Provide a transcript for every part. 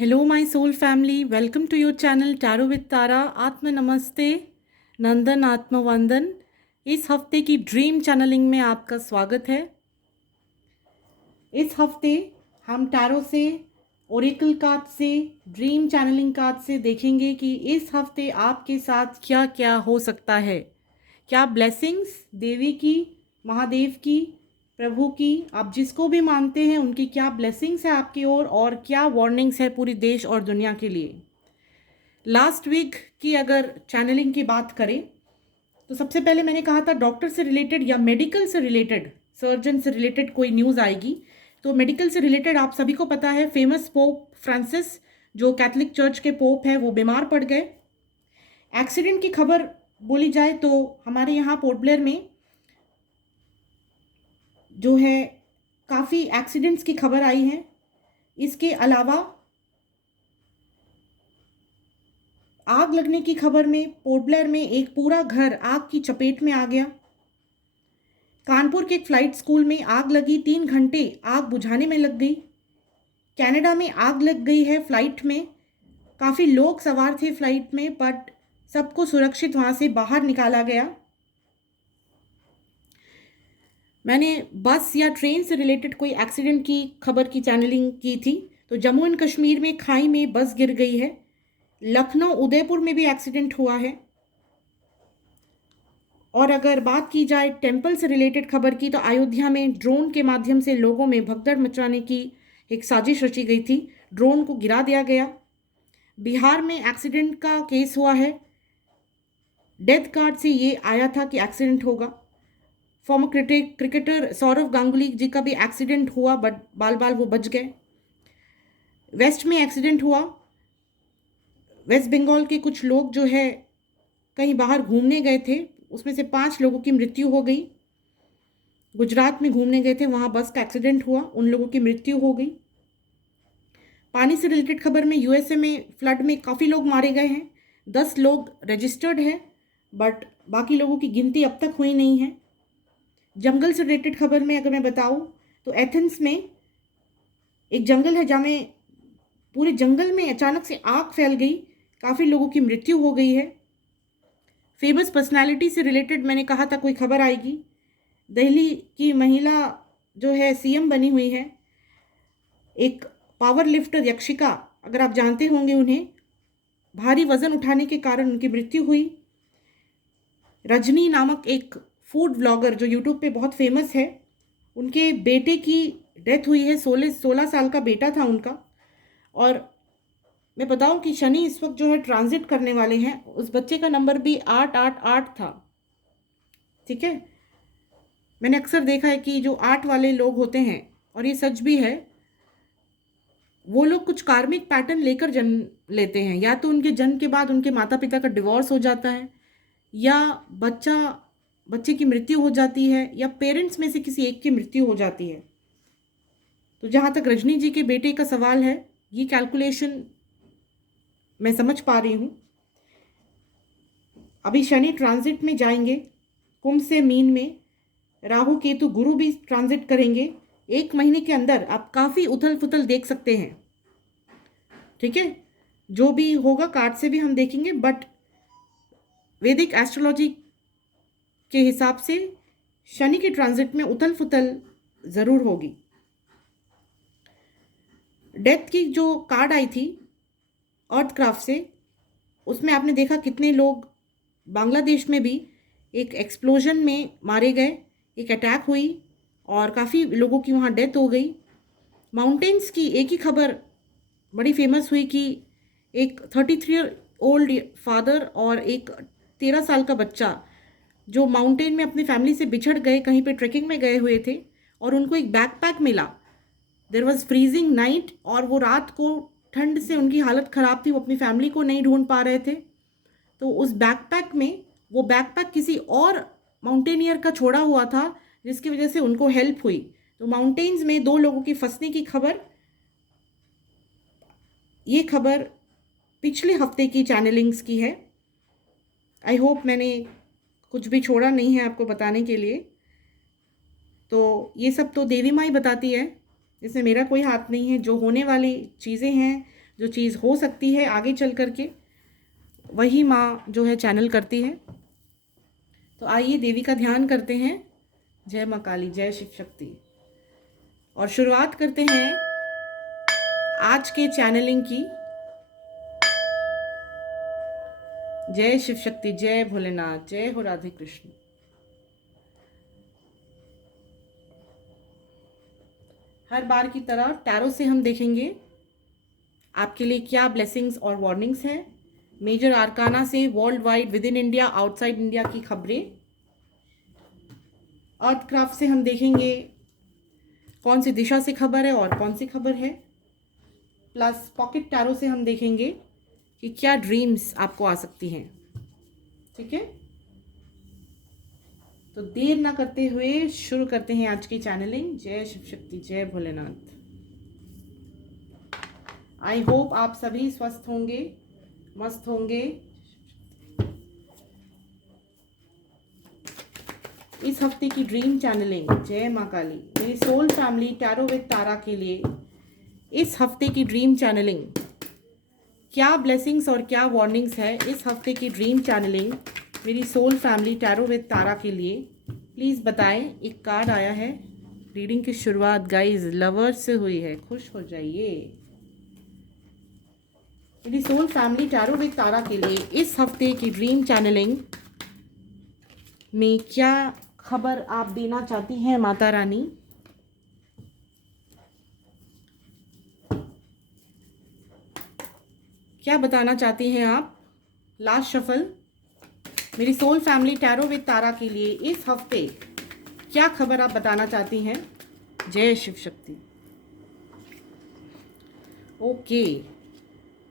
Hello, my soul family. Welcome to your channel Tarot with Tara. आत्म नमस्ते, नंदन आत्म वंदन। इस हफ्ते की ड्रीम चैनलिंग में आपका स्वागत है। इस हफ्ते हम टैरो से, ओरेकल कार्ड से, ड्रीम चैनलिंग कार्ड से देखेंगे कि इस हफ्ते आपके साथ क्या क्या हो सकता है। क्या ब्लेसिंग्स देवी की, महादेव की, प्रभु की, आप जिसको भी मानते हैं उनकी क्या ब्लेसिंग्स है आपकी ओर, और क्या वार्निंग्स है पूरी देश और दुनिया के लिए। लास्ट वीक की अगर चैनलिंग की बात करें तो सबसे पहले मैंने कहा था डॉक्टर से रिलेटेड या मेडिकल से रिलेटेड, सर्जन से रिलेटेड कोई न्यूज़ आएगी। तो मेडिकल से रिलेटेड आप सभी को पता है, फेमस पोप फ्रांसिस जो कैथलिक चर्च के पोप है वो बीमार पड़ गए। एक्सीडेंट की खबर बोली जाए तो हमारे यहाँ पोर्ट ब्लेयर में जो है काफ़ी एक्सीडेंट्स की खबर आई है। इसके अलावा आग लगने की खबर में पोर्ट ब्लेयर में एक पूरा घर आग की चपेट में आ गया। कानपुर के एक फ्लाइट स्कूल में आग लगी, 3 घंटे आग बुझाने में लग गई। कनाडा में आग लग गई है फ्लाइट में, काफ़ी लोग सवार थे फ्लाइट में बट सबको सुरक्षित वहाँ से बाहर निकाला गया। मैंने बस या ट्रेन से रिलेटेड कोई एक्सीडेंट की खबर की चैनलिंग की थी, तो जम्मू एंड कश्मीर में खाई में बस गिर गई है। लखनऊ उदयपुर में भी एक्सीडेंट हुआ है। और अगर बात की जाए टेम्पल से रिलेटेड खबर की तो अयोध्या में ड्रोन के माध्यम से लोगों में भगदड़ मचाने की एक साजिश रची गई थी, ड्रोन को गिरा दिया गया। बिहार में एक्सीडेंट का केस हुआ है, डेथ कार्ड से ये आया था कि एक्सीडेंट होगा। फॉर्मर क्रिकेटर सौरव गांगुली जी का भी एक्सीडेंट हुआ बट बाल बाल वो बच गए। वेस्ट में एक्सीडेंट हुआ, वेस्ट बंगाल के कुछ लोग जो है कहीं बाहर घूमने गए थे, उसमें से 5 लोगों की मृत्यु हो गई। गुजरात में घूमने गए थे, वहाँ बस का एक्सीडेंट हुआ, उन लोगों की मृत्यु हो गई। पानी से रिलेटेड खबर में यूएसए में फ्लड में काफ़ी लोग मारे गए हैं, 10 लोग रजिस्टर्ड है बट बाकी लोगों की गिनती अब तक हुई नहीं है। जंगल से रिलेटेड खबर में अगर मैं बताऊँ तो एथेंस में एक जंगल है जहाँ में पूरे जंगल में अचानक से आग फैल गई, काफ़ी लोगों की मृत्यु हो गई है। फेमस पर्सनालिटी से रिलेटेड मैंने कहा था कोई खबर आएगी। दिल्ली की महिला जो है सीएम बनी हुई है, एक पावर लिफ्टर यक्षिका, अगर आप जानते होंगे उन्हें, भारी वजन उठाने के कारण उनकी मृत्यु हुई। रजनी नामक एक फूड ब्लॉगर जो यूट्यूब पे बहुत फेमस है, उनके बेटे की डेथ हुई है, 16 साल का बेटा था उनका। और मैं बताऊं कि शनि इस वक्त जो है ट्रांजिट करने वाले हैं, उस बच्चे का नंबर भी 888 था। ठीक है, मैंने अक्सर देखा है कि जो 8 वाले लोग होते हैं, और ये सच भी है, वो लोग कुछ कार्मिक पैटर्न लेकर जन्म लेते हैं। या तो उनके जन्म के बाद उनके माता पिता का डिवोर्स हो जाता है, या बच्चे की मृत्यु हो जाती है, या पेरेंट्स में से किसी एक की मृत्यु हो जाती है। तो जहाँ तक रजनी जी के बेटे का सवाल है, ये कैलकुलेशन मैं समझ पा रही हूँ। अभी शनि ट्रांजिट में जाएंगे, कुंभ से मीन में, राहु केतु गुरु भी ट्रांजिट करेंगे। 1 महीने के अंदर आप काफ़ी उथल पुथल देख सकते हैं। ठीक है, जो भी होगा कार्ड से भी हम देखेंगे, बट वैदिक एस्ट्रोलॉजी के हिसाब से शनि के ट्रांजिट में उथल पुथल ज़रूर होगी। डेथ की जो कार्ड आई थी अर्थक्राफ्ट से, उसमें आपने देखा कितने लोग बांग्लादेश में भी एक एक्सप्लोजन में मारे गए, एक अटैक हुई और काफ़ी लोगों की वहाँ डेथ हो गई। माउंटेन्स की एक ही खबर बड़ी फेमस हुई कि एक 33 ओल्ड फादर और एक 13 साल का बच्चा जो माउंटेन में अपनी फैमिली से बिछड़ गए, कहीं पे ट्रेकिंग में गए हुए थे और उनको एक बैकपैक मिला। देयर वॉज फ्रीजिंग नाइट, और वो रात को ठंड से उनकी हालत ख़राब थी, वो अपनी फैमिली को नहीं ढूंढ पा रहे थे। तो उस बैकपैक में, वो बैकपैक किसी और माउंटेनियर का छोड़ा हुआ था जिसकी वजह से उनको हेल्प हुई। तो माउंटेन्स में 2 लोगों की फंसने की खबर, ये खबर पिछले हफ्ते की चैनलिंग्स की है। आई होप मैंने कुछ भी छोड़ा नहीं है आपको बताने के लिए। तो ये सब तो देवी माँ ही बताती है, इसमें मेरा कोई हाथ नहीं है। जो होने वाली चीज़ें हैं, जो चीज़ हो सकती है आगे चल कर के, वही माँ जो है चैनल करती है। तो आइए देवी का ध्यान करते हैं। जय माँ काली, जय शिव शक्ति। और शुरुआत करते हैं आज के चैनलिंग की। जय शिव शक्ति, जय भोलेनाथ, जय हो राधे कृष्ण। हर बार की तरह टैरो से हम देखेंगे आपके लिए क्या ब्लेसिंग्स और वार्निंग्स हैं। मेजर आर्काना से world wide, with in India, outside India की खबरें। अर्थक्राफ्ट से हम देखेंगे कौन सी दिशा से खबर है और कौन सी खबर है। प्लस पॉकेट टैरो से हम देखेंगे कि क्या ड्रीम्स आपको आ सकती हैं। ठीक है, तो देर ना करते हुए शुरू करते हैं आज की चैनलिंग। जय शिव शक्ति, जय भोलेनाथ। आई होप आप सभी स्वस्थ होंगे, मस्त होंगे। इस हफ्ते की ड्रीम चैनलिंग, जय माँ काली, मेरी soul family tarot with Tara के लिए इस हफ्ते की ड्रीम चैनलिंग, क्या ब्लेसिंग्स और क्या वार्निंग्स है इस हफ्ते की ड्रीम चैनलिंग मेरी soul family tarot with Tara के लिए, प्लीज़ बताएं। एक कार्ड आया है। रीडिंग की शुरुआत गाइज लवर्स से हुई है, खुश हो जाइए। मेरी soul family tarot with Tara के लिए इस हफ्ते की ड्रीम चैनलिंग में क्या खबर आप देना चाहती हैं माता रानी। क्या बताना चाहती हैं आप। लास्ट शफल मेरी soul family tarot with Tara के लिए इस हफ्ते क्या खबर आप बताना चाहती हैं। जय Shiv Shakti. Okay,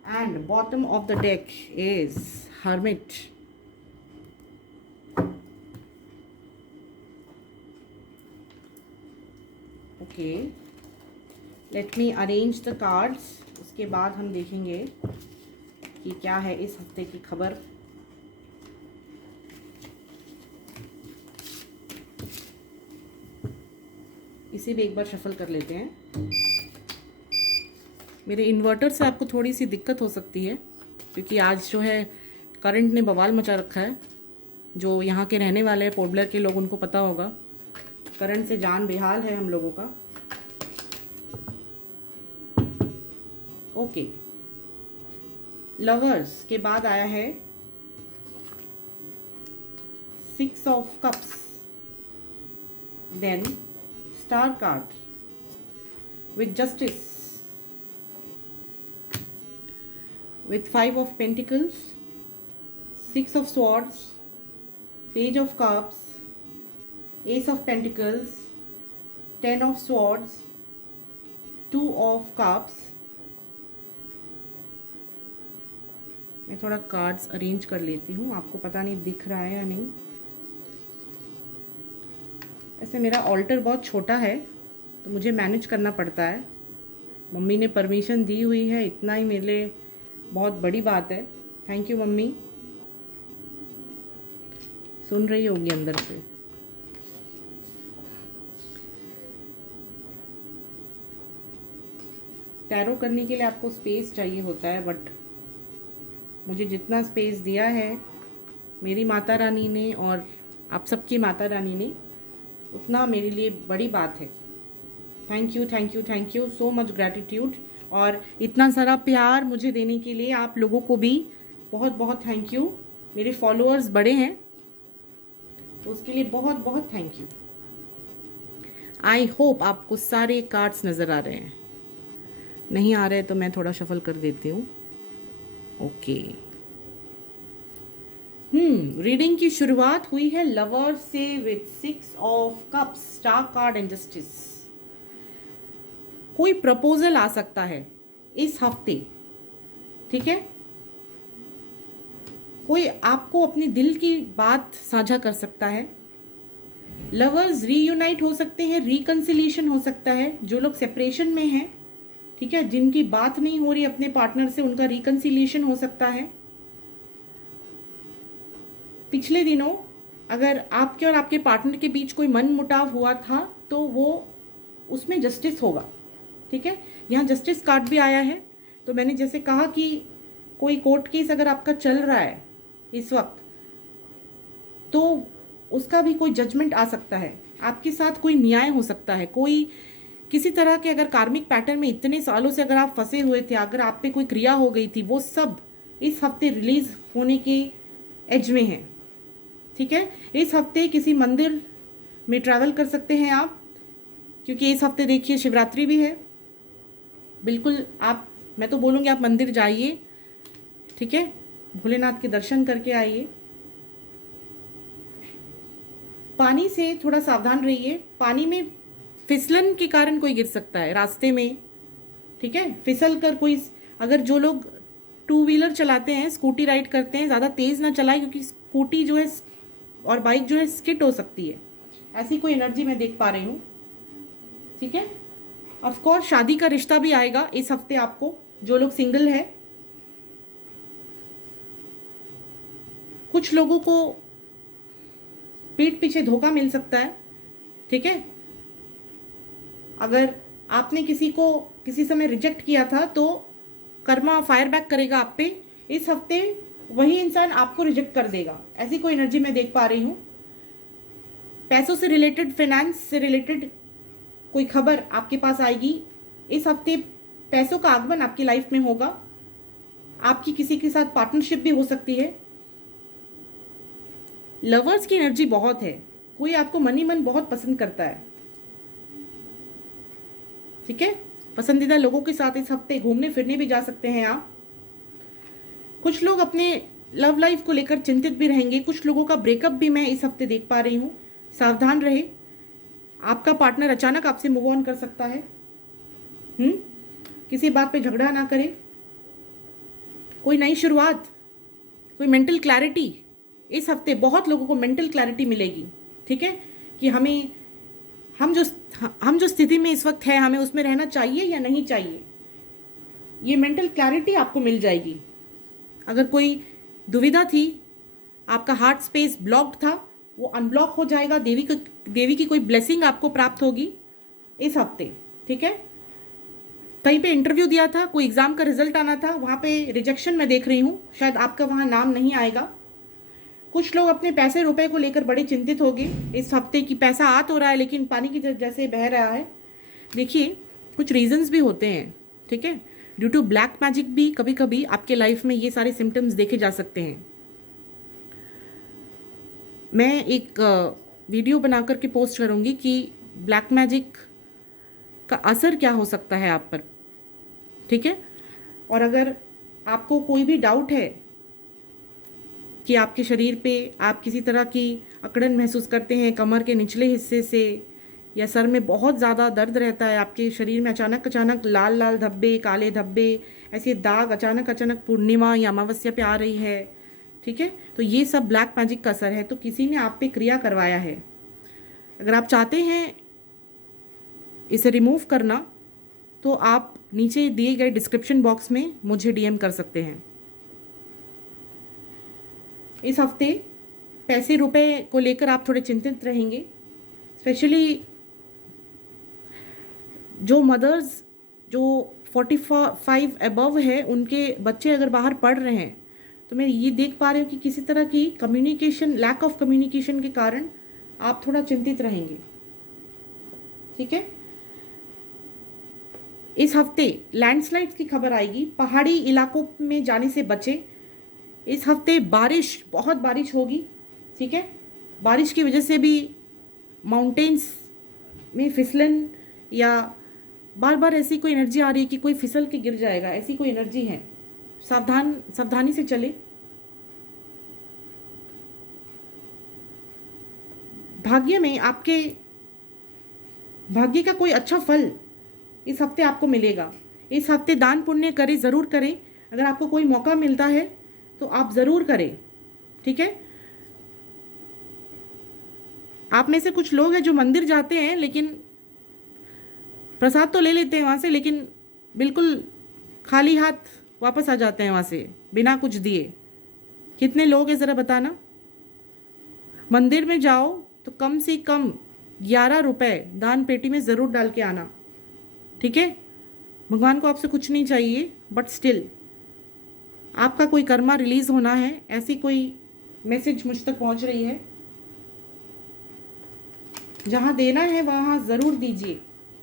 and bottom of the deck is hermit. Okay, let me arrange the cards. उसके बाद हम देखेंगे कि क्या है इस हफ्ते की खबर। इसे भी एक बार शफल कर लेते हैं। मेरे इन्वर्टर से आपको थोड़ी सी दिक्कत हो सकती है क्योंकि आज जो है करंट ने बवाल मचा रखा है। जो यहाँ के रहने वाले हैं पोर्ट ब्लेयर के लोग, उनको पता होगा करंट से जान बेहाल है हम लोगों का। ओके, लवर्स के बाद आया है 6 of cups, then star card with justice, with 5 of Pentacles, 6 of Swords, Page of Cups, Ace of Pentacles, 10 of Swords, 2 of Cups। मैं थोड़ा कार्ड्स अरेंज कर लेती हूँ, आपको पता नहीं दिख रहा है या नहीं। ऐसे मेरा ऑल्टर बहुत छोटा है तो मुझे मैनेज करना पड़ता है। मम्मी ने परमिशन दी हुई है, इतना ही मेरे लिए बहुत बड़ी बात है। Thank you mummy. सुन रही होगी अंदर से। टैरो करने के लिए आपको स्पेस चाहिए होता है, बट मुझे जितना स्पेस दिया है मेरी माता रानी ने और आप सबकी माता रानी ने, उतना मेरे लिए बड़ी बात है। Thank you, thank you, thank you so much, gratitude. और इतना सारा प्यार मुझे देने के लिए आप लोगों को भी बहुत बहुत थैंक यू। मेरे फॉलोअर्स बड़े हैं तो उसके लिए बहुत बहुत थैंक यू। आई होप आपको सारे कार्ड्स नज़र आ रहे हैं। नहीं आ रहे तो मैं थोड़ा शफल कर देती हूँ। ओके, रीडिंग की शुरुआत हुई है लवर्स से with 6 of cups, star card and justice. कोई प्रपोजल आ सकता है इस हफ्ते, ठीक है। कोई आपको अपनी दिल की बात साझा कर सकता है। लवर्स रीयूनाइट हो सकते हैं, रिकंसिलिएशन हो सकता है। जो लोग सेपरेशन में हैं, ठीक है, जिनकी बात नहीं हो रही अपने पार्टनर से, उनका रिकंसिलिएशन हो सकता है। पिछले दिनों अगर आपके और आपके पार्टनर के बीच कोई मन मुटाव हुआ था तो वो उसमें जस्टिस होगा, ठीक है। यहाँ जस्टिस कार्ड भी आया है तो मैंने जैसे कहा कि कोई कोर्ट केस अगर आपका चल रहा है इस वक्त, तो उसका भी कोई जजमेंट आ सकता है, आपके साथ कोई न्याय हो सकता है। कोई किसी तरह के अगर कार्मिक पैटर्न में इतने सालों से अगर आप फंसे हुए थे, अगर आप पे कोई क्रिया हो गई थी, वो सब इस हफ्ते रिलीज होने के एज में है। ठीक है, इस हफ्ते किसी मंदिर में ट्रैवल कर सकते हैं आप, क्योंकि इस हफ्ते देखिए शिवरात्रि भी है। बिल्कुल आप, मैं तो बोलूँगी आप मंदिर जाइए, ठीक है, भोलेनाथ के दर्शन करके आइए। पानी से थोड़ा सावधान रहिए, पानी में फिसलन के कारण कोई गिर सकता है रास्ते में। ठीक है, फिसल कर कोई, अगर जो लोग टू व्हीलर चलाते हैं, स्कूटी राइड करते हैं, ज़्यादा तेज़ ना चलाएं, क्योंकि स्कूटी जो है और बाइक जो है स्किड हो सकती है। ऐसी कोई एनर्जी मैं देख पा रही हूँ। ठीक है, ऑफ कोर्स शादी का रिश्ता भी आएगा इस हफ्ते आपको, जो लोग सिंगल है। कुछ लोगों को पीठ पीछे धोखा मिल सकता है। ठीक है, अगर आपने किसी को किसी समय रिजेक्ट किया था, तो कर्मा फायर बैक करेगा आप पे। इस हफ्ते वही इंसान आपको रिजेक्ट कर देगा, ऐसी कोई एनर्जी मैं देख पा रही हूँ। पैसों से रिलेटेड, फाइनेंस से रिलेटेड कोई खबर आपके पास आएगी इस हफ्ते। पैसों का आगमन आपकी लाइफ में होगा, आपकी किसी के साथ पार्टनरशिप भी हो सकती है। लवर्स की एनर्जी बहुत है, कोई आपको मन ही मन बहुत पसंद करता है। ठीक है, पसंदीदा लोगों के साथ इस हफ्ते घूमने फिरने भी जा सकते हैं आप। कुछ लोग अपने लव लाइफ को लेकर चिंतित भी रहेंगे, कुछ लोगों का ब्रेकअप भी मैं इस हफ्ते देख पा रही हूँ। सावधान रहे, आपका पार्टनर अचानक आपसे मूव ऑन कर सकता है। किसी बात पे झगड़ा ना करें। कोई नई शुरुआत, कोई मेंटल क्लैरिटी, इस हफ्ते बहुत लोगों को मेंटल क्लैरिटी मिलेगी। ठीक है, कि हम जो स्थिति में इस वक्त है, हमें उसमें रहना चाहिए या नहीं चाहिए, ये मेंटल क्लैरिटी आपको मिल जाएगी। अगर कोई दुविधा थी, आपका हार्ट स्पेस ब्लॉक्ड था, वो अनब्लॉक हो जाएगा। देवी की कोई ब्लेसिंग आपको प्राप्त होगी इस हफ्ते। ठीक है, कहीं पे इंटरव्यू दिया था, कोई एग्ज़ाम का रिजल्ट आना था, वहाँ पे रिजेक्शन मैं देख रही हूँ, शायद आपका वहाँ नाम नहीं आएगा। कुछ लोग अपने पैसे रुपए को लेकर बड़े चिंतित होंगे इस हफ्ते, की पैसा आ तो रहा है लेकिन पानी की जैसे बह रहा है। देखिए, कुछ रीजंस भी होते हैं। ठीक है, ड्यू टू ब्लैक मैजिक भी कभी कभी आपके लाइफ में ये सारे सिम्टम्स देखे जा सकते हैं। मैं एक वीडियो बना करके पोस्ट करूँगी कि ब्लैक मैजिक का असर क्या हो सकता है आप पर। ठीक है, और अगर आपको कोई भी डाउट है कि आपके शरीर पे आप किसी तरह की अकड़न महसूस करते हैं कमर के निचले हिस्से से, या सर में बहुत ज़्यादा दर्द रहता है, आपके शरीर में अचानक लाल लाल धब्बे, काले धब्बे, ऐसे दाग अचानक पूर्णिमा या अमावस्या पे आ रही है। ठीक है, तो ये सब ब्लैक मैजिक का असर है, तो किसी ने आप पे क्रिया करवाया है। अगर आप चाहते हैं इसे रिमूव करना, तो आप नीचे दिए गए डिस्क्रिप्शन बॉक्स में मुझे डीएम कर सकते हैं। इस हफ्ते पैसे रुपए को लेकर आप थोड़े चिंतित रहेंगे, स्पेशली जो मदर्स जो 45 अबव है, उनके बच्चे अगर बाहर पढ़ रहे हैं, तो मैं ये देख पा रही हूँ कि किसी तरह की कम्युनिकेशन, लैक ऑफ कम्युनिकेशन के कारण आप थोड़ा चिंतित रहेंगे। ठीक है, इस हफ्ते लैंडस्लाइड्स की खबर आएगी, पहाड़ी इलाकों में जाने से बचे। इस हफ्ते बहुत बारिश होगी। ठीक है, बारिश की वजह से भी माउंटेन्स में फिसलन, या बार बार ऐसी कोई एनर्जी आ रही है कि कोई फिसल के गिर जाएगा, ऐसी कोई एनर्जी है। सावधानी से चले। भाग्य में आपके भाग्य का कोई अच्छा फल इस हफ्ते आपको मिलेगा। इस हफ्ते दान पुण्य करें, ज़रूर करें। अगर आपको कोई मौका मिलता है तो आप ज़रूर करें। ठीक है, आप में से कुछ लोग हैं जो मंदिर जाते हैं, लेकिन प्रसाद तो ले लेते हैं वहाँ से, लेकिन बिल्कुल खाली हाथ वापस आ जाते हैं वहाँ से बिना कुछ दिए। कितने लोग हैं ज़रा बताना। मंदिर में जाओ तो कम से कम 11 रुपये दान पेटी में ज़रूर डाल के आना। ठीक है, भगवान को आपसे कुछ नहीं चाहिए, बट स्टिल आपका कोई कर्मा रिलीज होना है, ऐसी कोई मैसेज मुझ तक पहुंच रही है। जहां देना है वहां ज़रूर दीजिए,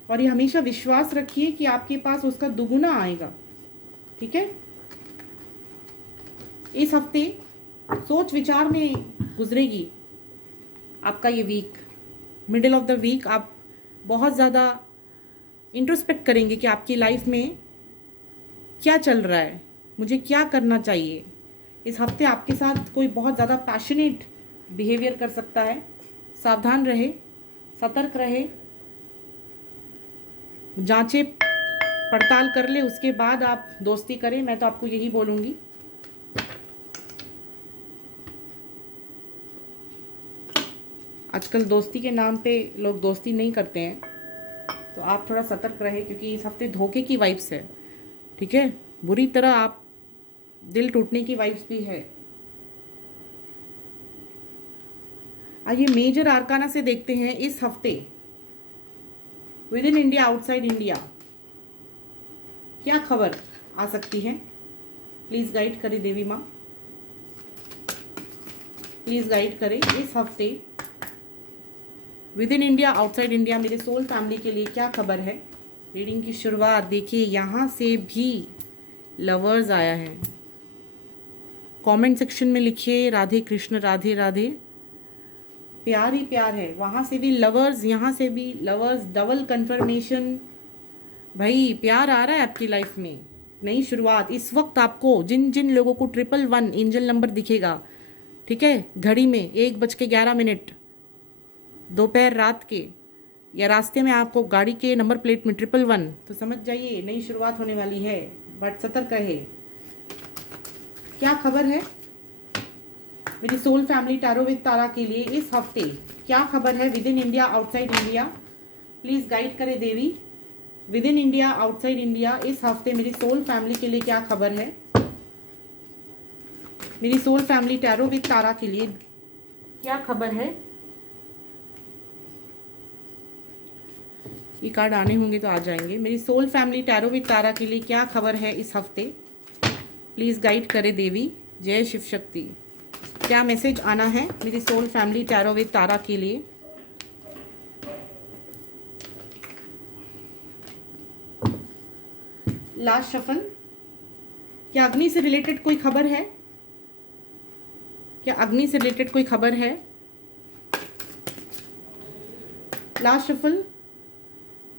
और ये हमेशा विश्वास रखिए कि आपके पास उसका दुगुना आएगा। ठीक है, इस हफ्ते सोच विचार में गुजरेगी आपका ये week. Middle of the week आप बहुत ज़्यादा इंट्रोस्पेक्ट करेंगे कि आपकी लाइफ में क्या चल रहा है, मुझे क्या करना चाहिए। इस हफ्ते आपके साथ कोई बहुत ज़्यादा पैशनेट बिहेवियर कर सकता है। सावधान रहे, सतर्क रहे, जांचे पड़ताल कर ले, उसके बाद आप दोस्ती करें। मैं तो आपको यही बोलूँगी। आजकल दोस्ती के नाम पे लोग दोस्ती नहीं करते हैं, तो आप थोड़ा सतर्क रहे, क्योंकि इस हफ्ते धोखे की वाइब्स है। ठीक है, बुरी तरह आप दिल टूटने की वाइब्स भी है। आइए मेजर आर्काना से देखते हैं इस हफ्ते with in India, outside India क्या खबर आ सकती है। प्लीज़ गाइड करें देवी माँ, प्लीज़ गाइड करें इस हफ्ते with in India, outside India मेरे सोल फैमिली के लिए क्या खबर है। रीडिंग की शुरुआत देखिए, यहाँ से भी लवर्स आया है। कमेंट सेक्शन में लिखिए राधे कृष्ण राधे राधे। प्यार ही प्यार है, वहाँ से भी लवर्स, यहाँ से भी लवर्स, डबल कंफर्मेशन। भाई प्यार आ रहा है आपकी लाइफ में, नई शुरुआत। इस वक्त आपको जिन जिन लोगों को 111 एंजल नंबर दिखेगा, ठीक है, घड़ी में 1:11 दोपहर रात के, या रास्ते में आपको गाड़ी के नंबर प्लेट में 111, तो समझ जाइए नई शुरुआत होने वाली है। बट सतर्क रहे। क्या खबर है मेरी soul family tarot with Tara के लिए इस हफ्ते, क्या खबर है within India, outside India. Please guide करें देवी। Within India, outside India इस हफ्ते मेरी सोल फैमिली के लिए क्या खबर है। मेरी soul family tarot with Tara के लिए क्या खबर है। ये कार्ड आने होंगे तो आ जाएंगे। मेरी soul family tarot with Tara के लिए क्या खबर है इस हफ्ते। प्लीज़ गाइड करें देवी। जय शिव शक्ति। क्या मैसेज आना है मेरी soul family tarot with Tara के लिए। Last shuffle. क्या अग्नि से रिलेटेड कोई खबर है। क्या अग्नि से रिलेटेड कोई खबर है। Last shuffle.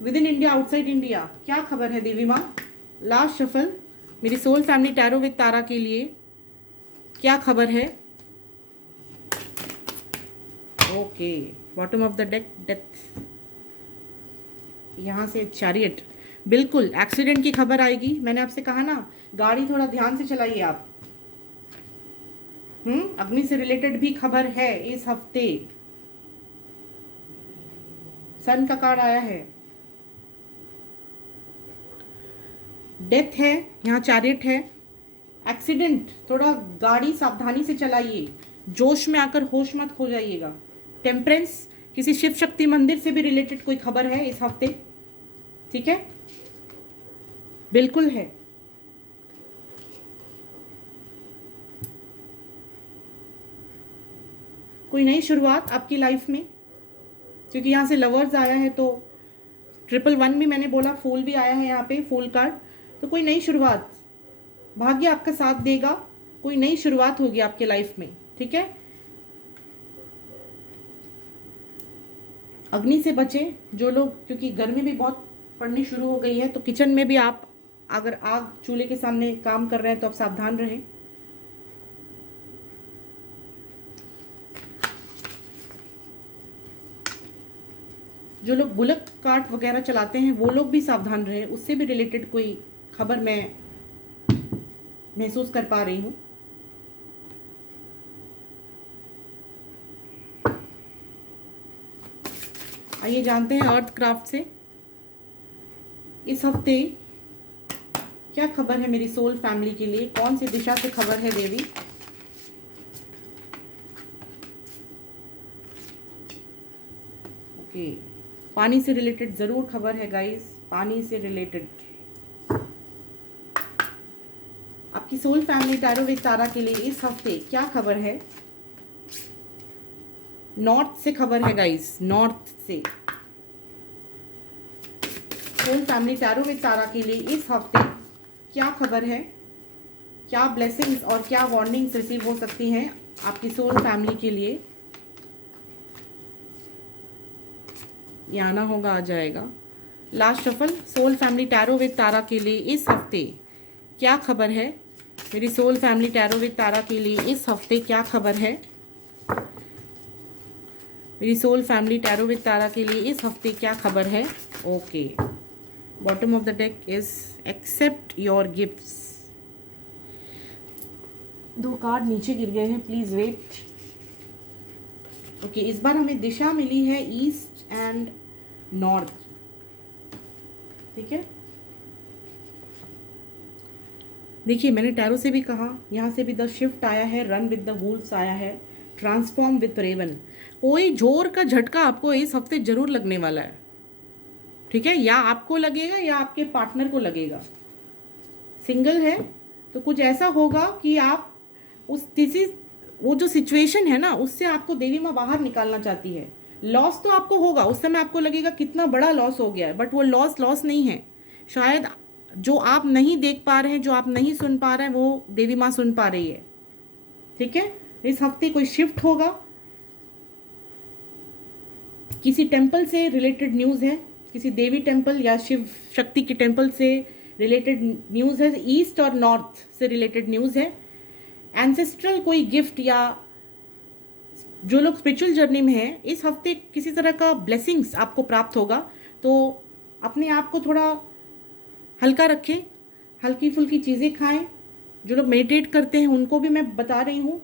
With in India, outside India क्या खबर है देवी माँ। Last shuffle. मेरी soul family tarot with Tara के लिए क्या खबर है। Okay, bottom of the deck, death. यहाँ से चैरियट। बिल्कुल एक्सीडेंट की खबर आएगी। मैंने आपसे कहा ना, गाड़ी थोड़ा ध्यान से चलाइए आप। अग्नि से रिलेटेड भी खबर है इस हफ्ते। सन का कार्ड आया है, डेथ है, यहाँ चैरियट है, एक्सीडेंट। थोड़ा गाड़ी सावधानी से चलाइए, जोश में आकर होश मत खो जाइएगा। टेम्परेंस, किसी शिव शक्ति मंदिर से भी रिलेटेड कोई खबर है इस हफ्ते। ठीक है, बिल्कुल है। कोई नई शुरुआत आपकी लाइफ में, क्योंकि यहाँ से लवर्स आया है, तो 111 भी मैंने बोला, फूल भी आया है यहाँ पे, फूल कार्ड। तो कोई नई शुरुआत, भाग्य आपका साथ देगा, कोई नई शुरुआत होगी आपके लाइफ में। ठीक है, अग्नि से बचे जो लोग, क्योंकि गर्मी भी बहुत पड़नी शुरू हो गई है, तो किचन में भी आप अगर आग चूल्हे के सामने काम कर रहे हैं तो आप सावधान रहें। जो लोग बुलक कार्ट वगैरह चलाते हैं वो लोग भी सावधान रहें, उससे भी रिलेटेड कोई खबर मैं महसूस कर पा रही हूँ। आइए जानते हैं अर्थ क्राफ्ट से इस हफ्ते क्या खबर है मेरी सोल फैमिली के लिए। कौन सी दिशा से खबर है देवी। ओके, पानी से रिलेटेड ज़रूर खबर है गाइस, पानी से रिलेटेड। आपकी soul family tarot with Tara के लिए इस हफ्ते क्या खबर है? नॉर्थ से खबर है गाइस, नॉर्थ से। Soul family tarot with Tara के लिए इस हफ्ते क्या खबर है? क्या ब्लेसिंग्स और क्या वार्निंग्स रिसीव हो सकती हैं आपकी सोल फैमिली के लिए? ये आना होगा, आ जाएगा। Last shuffle, soul family tarot with Tara के लिए इस हफ्ते क्या खबर है? मेरी soul family tarot with Tara के लिए इस हफ्ते क्या खबर है? मेरी soul family tarot with Tara के लिए इस हफ्ते क्या खबर है? Okay, bottom of the deck is accept your gifts. 2 card नीचे गिर गए हैं, प्लीज वेट। ओके, इस बार हमें दिशा मिली है ईस्ट एंड नॉर्थ। ठीक है, देखिए मैंने टैरो से भी कहा, यहाँ से भी द शिफ्ट आया है, रन विद द वुल्व्स आया है, ट्रांसफॉर्म विद रेवन। कोई जोर का झटका आपको इस हफ्ते जरूर लगने वाला है। ठीक है, या आपको लगेगा या आपके पार्टनर को लगेगा। सिंगल है तो कुछ ऐसा होगा कि आप वो जो सिचुएशन है ना, उससे आपको देवी माँ बाहर निकालना चाहती है। लॉस तो आपको होगा, उस समय आपको लगेगा कितना बड़ा लॉस हो गया है, बट वो लॉस नहीं है। शायद जो आप नहीं देख पा रहे हैं, जो आप नहीं सुन पा रहे हैं, वो देवी माँ सुन पा रही है। ठीक है, इस हफ्ते कोई शिफ्ट होगा, किसी टेम्पल से रिलेटेड न्यूज़ है, किसी देवी टेम्पल या शिव शक्ति के टेम्पल से रिलेटेड न्यूज़ है, ईस्ट और नॉर्थ से रिलेटेड न्यूज़ है। एंसेस्ट्रल कोई गिफ्ट, या जो लोग स्पिरिचुअल जर्नी में हैं, इस हफ्ते किसी तरह का ब्लेसिंग्स आपको प्राप्त होगा। तो अपने आप को थोड़ा हल्का रखें, हल्की फुल्की चीज़ें खाएं। जो लोग मेडिटेट करते हैं उनको भी मैं बता रही हूँ,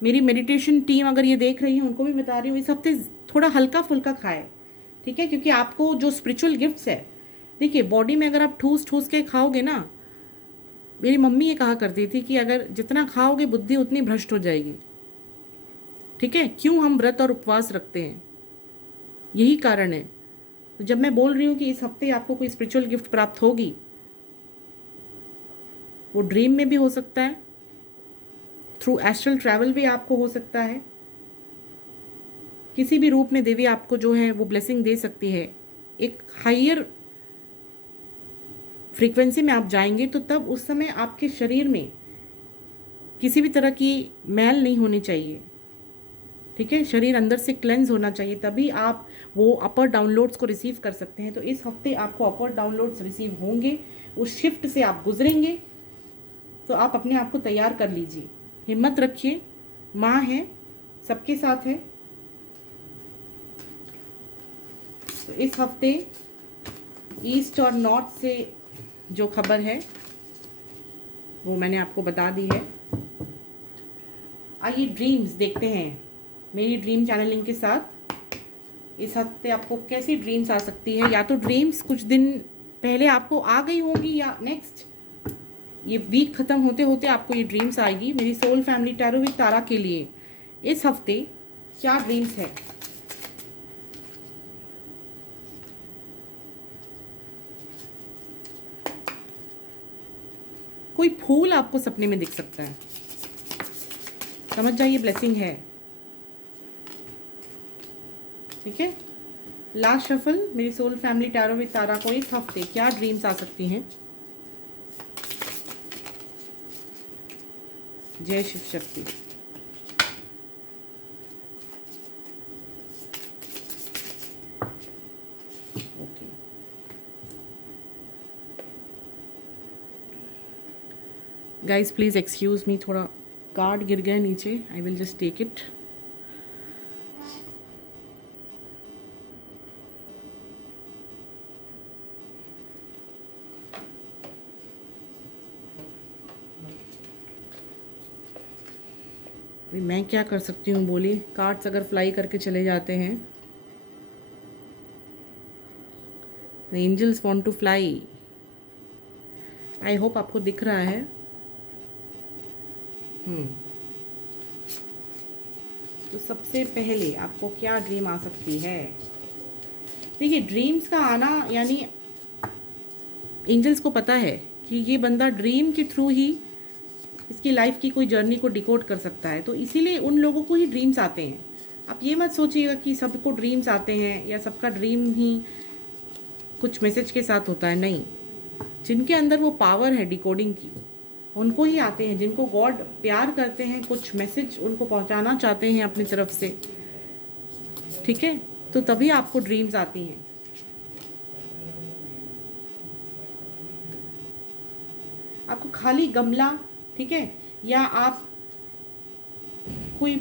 मेरी मेडिटेशन टीम अगर ये देख रही है उनको भी बता रही हूँ, इस हफ्ते थोड़ा हल्का फुल्का खाएं। ठीक है, क्योंकि आपको जो स्पिरिचुअल गिफ्ट्स है, देखिए बॉडी में अगर आप ठूस के खाओगे ना, मेरी मम्मी ये कहा करती थी कि अगर जितना खाओगे बुद्धि उतनी भ्रष्ट हो जाएगी। ठीक है, क्यों हम व्रत और उपवास रखते हैं, यही कारण है। तो जब मैं बोल रही हूँ कि इस हफ्ते आपको कोई स्पिरिचुअल गिफ्ट प्राप्त होगी, वो ड्रीम में भी हो सकता है, थ्रू एस्ट्रल ट्रैवल भी आपको हो सकता है, किसी भी रूप में देवी आपको जो है वो ब्लेसिंग दे सकती है। एक हायर फ्रीक्वेंसी में आप जाएंगे तो तब उस समय आपके शरीर में किसी भी तरह की मैल नहीं होनी चाहिए। ठीक है, शरीर अंदर से क्लेंज होना चाहिए, तभी आप वो अपर डाउनलोड्स को रिसीव कर सकते हैं। तो इस हफ्ते आपको अपर डाउनलोड्स रिसीव होंगे, उस शिफ्ट से आप गुजरेंगे। तो आप अपने आप को तैयार कर लीजिए, हिम्मत रखिए, माँ है, सबके साथ है। तो इस हफ्ते ईस्ट और नॉर्थ से जो खबर है वो मैंने आपको बता दी है। आइए ड्रीम्स देखते हैं मेरी ड्रीम चैनलिंग के साथ। इस हफ्ते आपको कैसी ड्रीम्स आ सकती है, या तो ड्रीम्स कुछ दिन पहले आपको आ गई होंगी, या नेक्स्ट ये वीक ख़त्म होते होते आपको ये ड्रीम्स आएगी। मेरी soul family tarot with Tara के लिए इस हफ्ते क्या ड्रीम्स है? कोई फूल आपको सपने में दिख सकता है, समझ जाइए ब्लेसिंग है। ठीक है, लास्ट शफल, मेरी सोल फैमिली टैरो विद तारा को इस हफ्ते क्या ड्रीम्स आ सकती हैं? जय Shiv Shakti. Okay, guys please excuse me, थोड़ा कार्ड गिर गया नीचे, I will just take it. मैं क्या कर सकती हूँ बोलिए, कार्ड्स अगर फ्लाई करके चले जाते हैं। The angels want to fly, I hope आपको दिख रहा है। तो सबसे पहले आपको क्या ड्रीम आ सकती है? देखिए ड्रीम्स का आना, यानी एंजल्स को पता है कि ये बंदा ड्रीम के थ्रू ही इसकी लाइफ की कोई जर्नी को डिकोड कर सकता है। तो इसीलिए उन लोगों को ही ड्रीम्स आते हैं। आप ये मत सोचिएगा कि सबको ड्रीम्स आते हैं या सबका ड्रीम ही कुछ मैसेज के साथ होता है, नहीं। जिनके अंदर वो पावर है डिकोडिंग की, उनको ही आते हैं। जिनको गॉड प्यार करते हैं, कुछ मैसेज उनको पहुंचाना चाहते हैं अपनी तरफ से, ठीक है, तो तभी आपको ड्रीम्स आती हैं। आपको खाली गमला, ठीक है, या आप कोई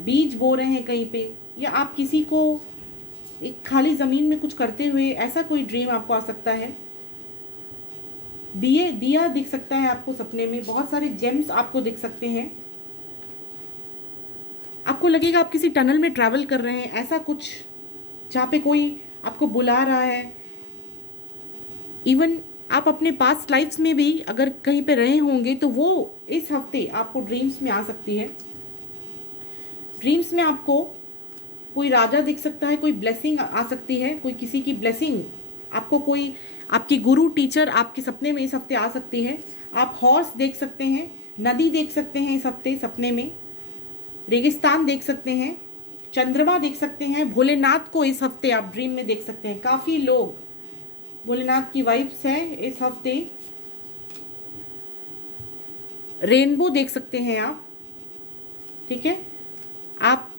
बीज बो रहे हैं कहीं पे, या आप किसी को एक खाली ज़मीन में कुछ करते हुए, ऐसा कोई ड्रीम आपको आ सकता है। दिया दिख सकता है आपको सपने में, बहुत सारे जेम्स आपको दिख सकते हैं। आपको लगेगा आप किसी टनल में ट्रैवल कर रहे हैं, ऐसा कुछ, जहाँ पे कोई आपको बुला रहा है। इवन आप अपने पास्ट लाइफ्स में भी अगर कहीं पे रहे होंगे तो वो इस हफ्ते आपको ड्रीम्स में आ सकती है। ड्रीम्स में आपको कोई राजा दिख सकता है, कोई ब्लेसिंग आ सकती है, कोई किसी की ब्लेसिंग, आपको कोई आपकी गुरु टीचर आपके सपने में इस हफ्ते आ सकती है। आप हॉर्स देख सकते हैं, नदी देख सकते हैं इस हफ्ते सपने में, रेगिस्तान देख सकते हैं, चंद्रमा देख सकते हैं, भोलेनाथ को इस हफ्ते आप ड्रीम में देख सकते हैं। काफ़ी लोग भोलेनाथ की वाइब्स है इस हफ्ते। रेनबो देख सकते हैं आप, ठीक है। आप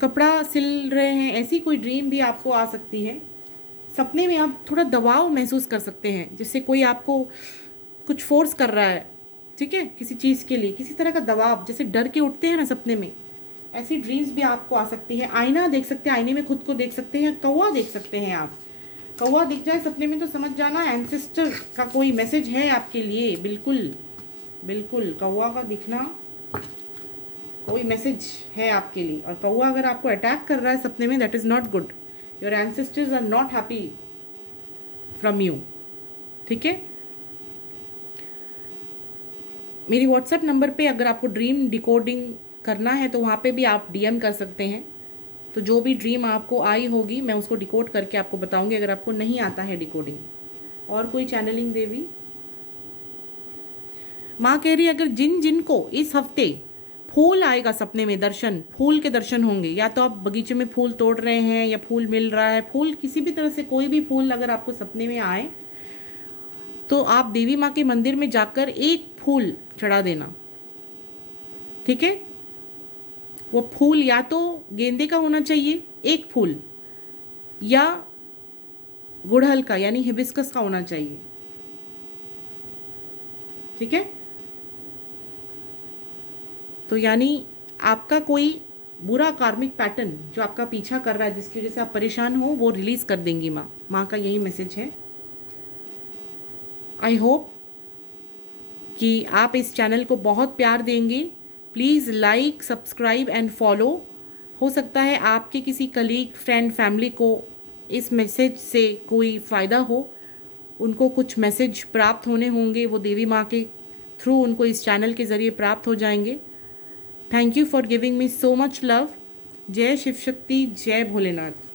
कपड़ा सिल रहे हैं, ऐसी कोई ड्रीम भी आपको आ सकती है। सपने में आप थोड़ा दबाव महसूस कर सकते हैं, जिससे कोई आपको कुछ फोर्स कर रहा है, ठीक है, किसी चीज़ के लिए, किसी तरह का दबाव, जैसे डर के उठते हैं ना सपने में, ऐसी ड्रीम्स भी आपको आ सकती है। आईना देख सकते हैं, आईने में खुद को देख सकते हैं। कौवा देख सकते हैं आप, कौवा दिख जाए सपने में तो समझ जाना एंसेस्टर का कोई मैसेज है आपके लिए। बिल्कुल बिल्कुल, कौवा का दिखना कोई मैसेज है आपके लिए। और कौवा अगर आपको अटैक कर रहा है सपने में, that is not good. Your ancestors are not happy from you, ठीक है। मेरी व्हाट्सएप नंबर पे अगर आपको ड्रीम डिकोडिंग करना है तो वहाँ पे भी आप डीएम कर सकते हैं। तो जो भी ड्रीम आपको आई होगी मैं उसको डिकोड करके आपको बताऊंगी, अगर आपको नहीं आता है डिकोडिंग। और कोई चैनलिंग देवी माँ कह रही है, अगर जिन जिन को इस हफ्ते फूल आएगा सपने में, दर्शन, फूल के दर्शन होंगे, या तो आप बगीचे में फूल तोड़ रहे हैं या फूल मिल रहा है, फूल किसी भी तरह से कोई भी फूल अगर आपको सपने में आए तो आप देवी माँ के मंदिर में जाकर एक फूल चढ़ा देना, ठीक है। वो फूल या तो गेंदे का होना चाहिए एक फूल, या गुड़हल का यानी हिबिस्कस का होना चाहिए, ठीक है। तो यानी आपका कोई बुरा कार्मिक पैटर्न जो आपका पीछा कर रहा है, जिसकी वजह से आप परेशान हो, वो रिलीज कर देंगी माँ। माँ का यही मैसेज है। आई होप कि आप इस चैनल को बहुत प्यार देंगे। Please like, subscribe and follow. हो सकता है आपके किसी कलीग, फ्रेंड, फैमिली को इस मैसेज से कोई फ़ायदा हो, उनको कुछ मैसेज प्राप्त होने होंगे, वो देवी माँ के थ्रू उनको इस चैनल के ज़रिए प्राप्त हो जाएंगे। Thank you for giving me so much love. जय शिव शक्ति, जय भोलेनाथ।